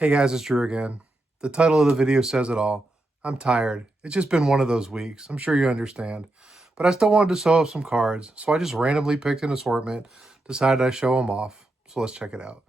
Hey guys, it's Drew again. The title of the video says it all. I'm tired. It's just been one of those weeks. I'm sure you understand. But I still wanted to sew up some cards, so I just randomly picked an assortment, decided I'd show them off. So let's check it out.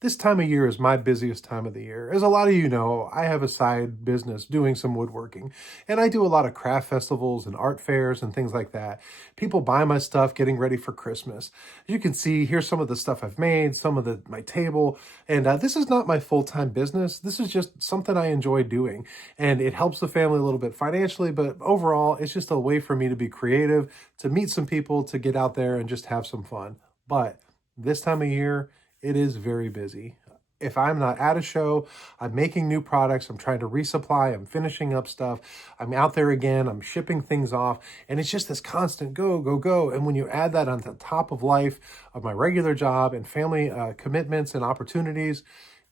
This time of year is my busiest time of the year. As a lot of you know, I have a side business doing some woodworking, and I do a lot of craft festivals and art fairs and things like that. People buy my stuff getting ready for Christmas. As you can see, here's some of the stuff I've made, some of my table, and this is not my full-time business. This is just something I enjoy doing, and it helps the family a little bit financially, but overall, it's just a way for me to be creative, to meet some people, to get out there and just have some fun. But this time of year, it is very busy. If I'm not at a show, I'm making new products, I'm trying to resupply, I'm finishing up stuff, I'm out there again, I'm shipping things off, and it's just this constant go, go, go. And when you add that on the top of life, of my regular job and family commitments and opportunities,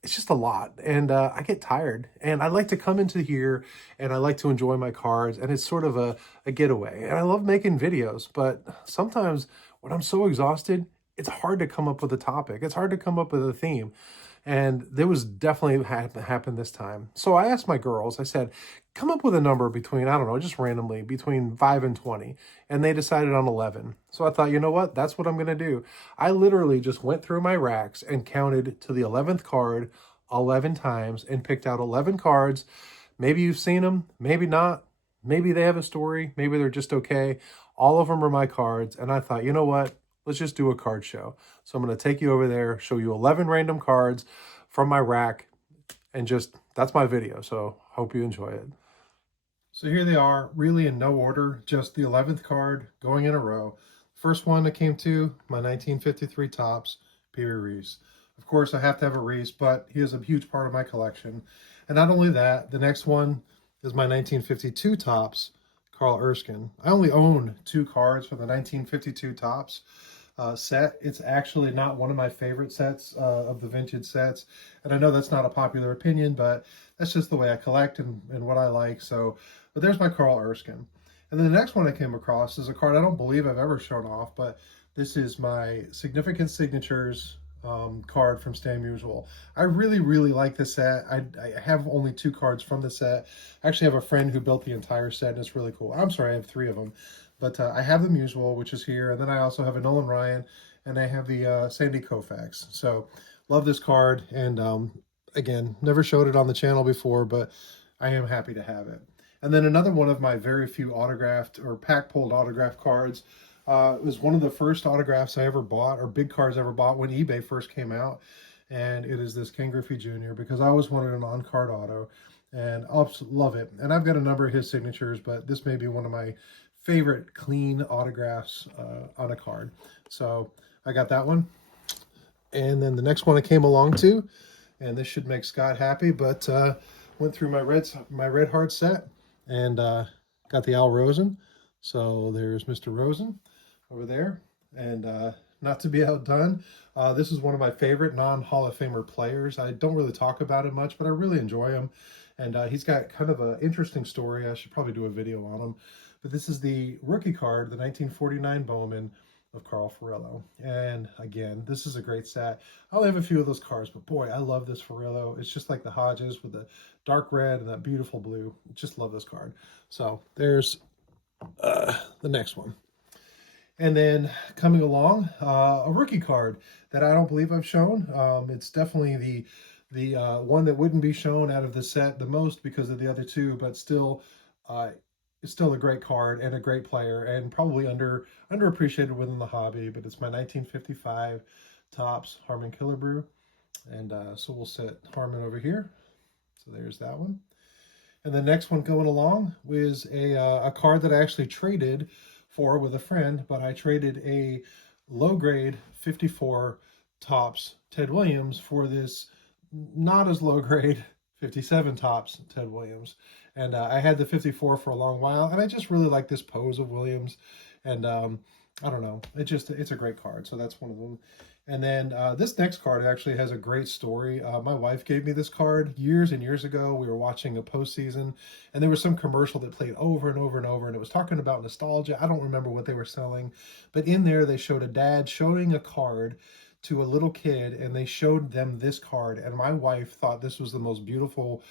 it's just a lot. And I get tired. And I like to come into here and I like to enjoy my cards, and it's sort of a getaway. And I love making videos, but sometimes when I'm so exhausted, it's hard to come up with a topic. It's hard to come up with a theme. And there was definitely happened this time. So I asked my girls, I said, come up with a number between, I don't know, just randomly, between 5 and 20. And they decided on 11. So I thought, you know what? That's what I'm going to do. I literally just went through my racks and counted to the 11th card 11 times and picked out 11 cards. Maybe you've seen them, maybe not. Maybe they have a story. Maybe they're just okay. All of them are my cards. And I thought, you know what? Let's just do a card show. So I'm going to take you over there, show you 11 random cards from my rack, and just, that's my video. So hope you enjoy it. So here they are, really in no order, just the 11th card going in a row. First one that came to, my 1953 Topps, Pee Wee Reese. Of course, I have to have a Reese, but he is a huge part of my collection. And not only that, the next one is my 1952 Topps, Carl Erskine. I only own 2 cards from the 1952 Topps set. It's actually not one of my favorite sets of the vintage sets. And I know that's not a popular opinion, but that's just the way I collect and what I like. So, but there's my Carl Erskine. And then the next one I came across is a card I don't believe I've ever shown off, but this is my Significant Signatures card from Stan Musial. I really, really like this set. I have only 2 cards from the set. I actually have a friend who built the entire set, and it's really cool. I'm sorry, I have 3 of them. But I have the Musial, which is here, and then I also have a Nolan Ryan, and I have the Sandy Koufax. So love this card, and again, never showed it on the channel before, but I am happy to have it. And then another one of my very few autographed or pack-pulled autograph cards was one of the first autographs I ever bought, or big cards I ever bought when eBay first came out. And it is this Ken Griffey Jr. because I always wanted an on-card auto, and I love it. And I've got a number of his signatures, but this may be one of my favorite clean autographs on a card. So I got that one. And then the next one I came along to, and this should make Scott happy, but went through my Red Heart set and got the Al Rosen. So there's Mr. Rosen over there. And not to be outdone, this is one of my favorite non-Hall of Famer players. I don't really talk about him much, but I really enjoy him. And he's got kind of an interesting story. I should probably do a video on him. But this is the rookie card, the 1949 Bowman of Carl Furillo. And again, this is a great set. I only have a few of those cards, but boy, I love this Furillo. It's just like the Hodges with the dark red and that beautiful blue. Just love this card. So there's the next one. And then coming along, a rookie card that I don't believe I've shown. It's definitely the one that wouldn't be shown out of the set the most because of the other 2, but still it's still a great card and a great player, and probably underappreciated within the hobby. But it's my 1955 Topps Harmon Killebrew, and so we'll set Harmon over here. So there's that one. And the next one going along is a card that I actually traded for with a friend, but I traded a low grade 54 Topps Ted Williams for this not as low grade 57 Topps Ted Williams. And I had the 54 for a long while, and I just really like this pose of Williams. And I don't know, it's a great card. So that's one of them. And then this next card actually has a great story. My wife gave me this card years and years ago. We were watching a postseason, and there was some commercial that played over and over and over, and it was talking about nostalgia. I don't remember what they were selling, but in there they showed a dad showing a card to a little kid, and they showed them this card. And my wife thought this was the most beautiful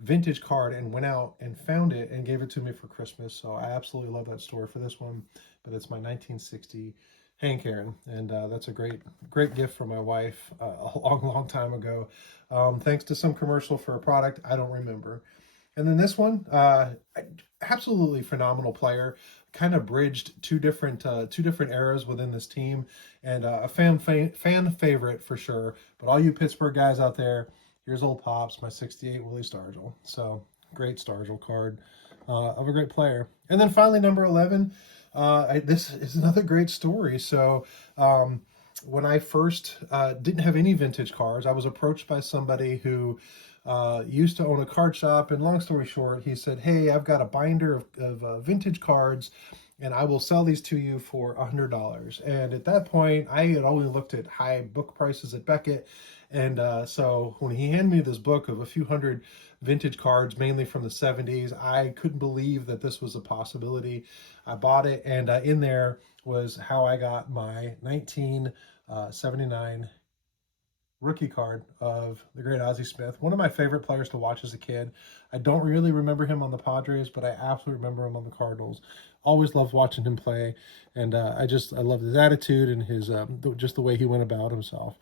vintage card and went out and found it and gave it to me for Christmas. So I absolutely love that story for this one. But it's my 1960 Hank Aaron, and that's a great gift from my wife a long time ago, thanks to some commercial for a product I don't remember. And then this one, absolutely phenomenal player, kind of bridged two different eras within this team, and a fan favorite for sure. But all you Pittsburgh guys out there, here's old Pops, my 68 Willie Stargell. So great Stargell card of a great player. And then finally, number 11. This is another great story. So when I first didn't have any vintage cars, I was approached by somebody who used to own a card shop. And long story short, he said, "Hey, I've got a binder of vintage cards, and I will sell these to you for $100." And at that point, I had only looked at high book prices at Beckett. And so when he handed me this book of a few hundred vintage cards, mainly from the 70s, I couldn't believe that this was a possibility. I bought it, and in there was how I got my 1979 rookie card of the great Ozzie Smith, one of my favorite players to watch as a kid. I don't really remember him on the Padres, but I absolutely remember him on the Cardinals. Always loved watching him play, and I love his attitude and his just the way he went about himself.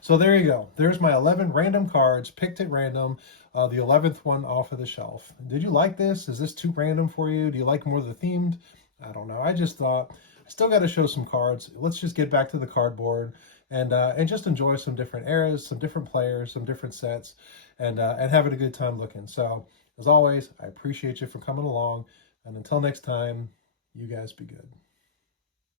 So there you go. There's my 11 random cards, picked at random, the 11th one off of the shelf. Did you like this? Is this too random for you? Do you like more of the themed? I don't know. I just thought I still got to show some cards. Let's just get back to the cardboard and just enjoy some different eras, some different players, some different sets, and having a good time looking. So as always, I appreciate you for coming along. And until next time, you guys be good.